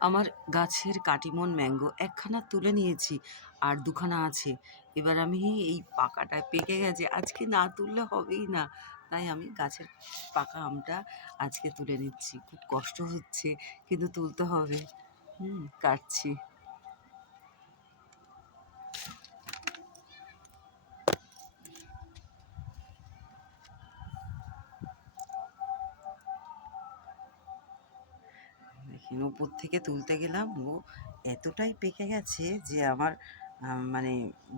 আমার গাছের কাটিমন ম্যাঙ্গো একখানা তুলে নিয়েছি আর দুখানা আছে। এবার আমি এই পাকাটায় পেকে গেছে, আজকে না তুললে হবেই না। তাই আমি গাছের পাকা আমটা আজকে তুলে নিচ্ছি। খুব কষ্ট হচ্ছে কিন্তু তুলতে হবে। কাটছি। দেখুন ওপর থেকে তুলতে গেলাম, ও এতটাই পেকে গেছে যে আমার মানে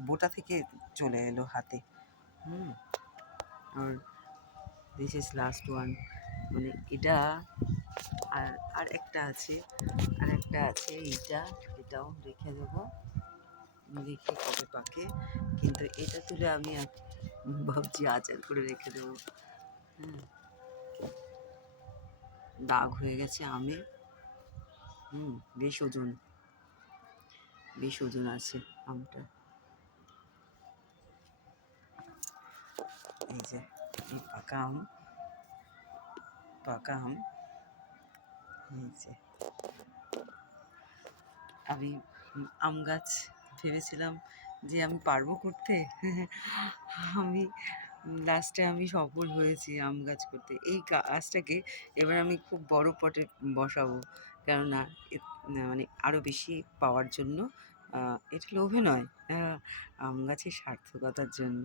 বোটা থেকে চলে এলো হাতে। আর দিস ইজ লাস্ট ওয়ান, মানে এটা। আর আর একটা আছে, আর একটা আছে এইটা, এটাও রেখে দেবো, দেখি কবে পাকে। কিন্তু এটা তুলে আমি ভাবছি আচার করে রেখে দেবো। দাগ হয়ে গেছে আমে। বেশ ওজন, বেশ ওজন আছে আমটা। এই যে এই পাকা আম, পাকা আম। এই যে আমি আম গাছ ভেবেছিলাম যে আমি পারবো করতে। আমি লাস্টে আমি সফল হয়েছি আম গাছ করতে। এই গাছটাকে এবার আমি খুব বড় পটে বসাবো, কেননা মানে আরও বেশি পাওয়ার জন্য। এটা লোভে নয়, আম গাছের সার্থকতার জন্য।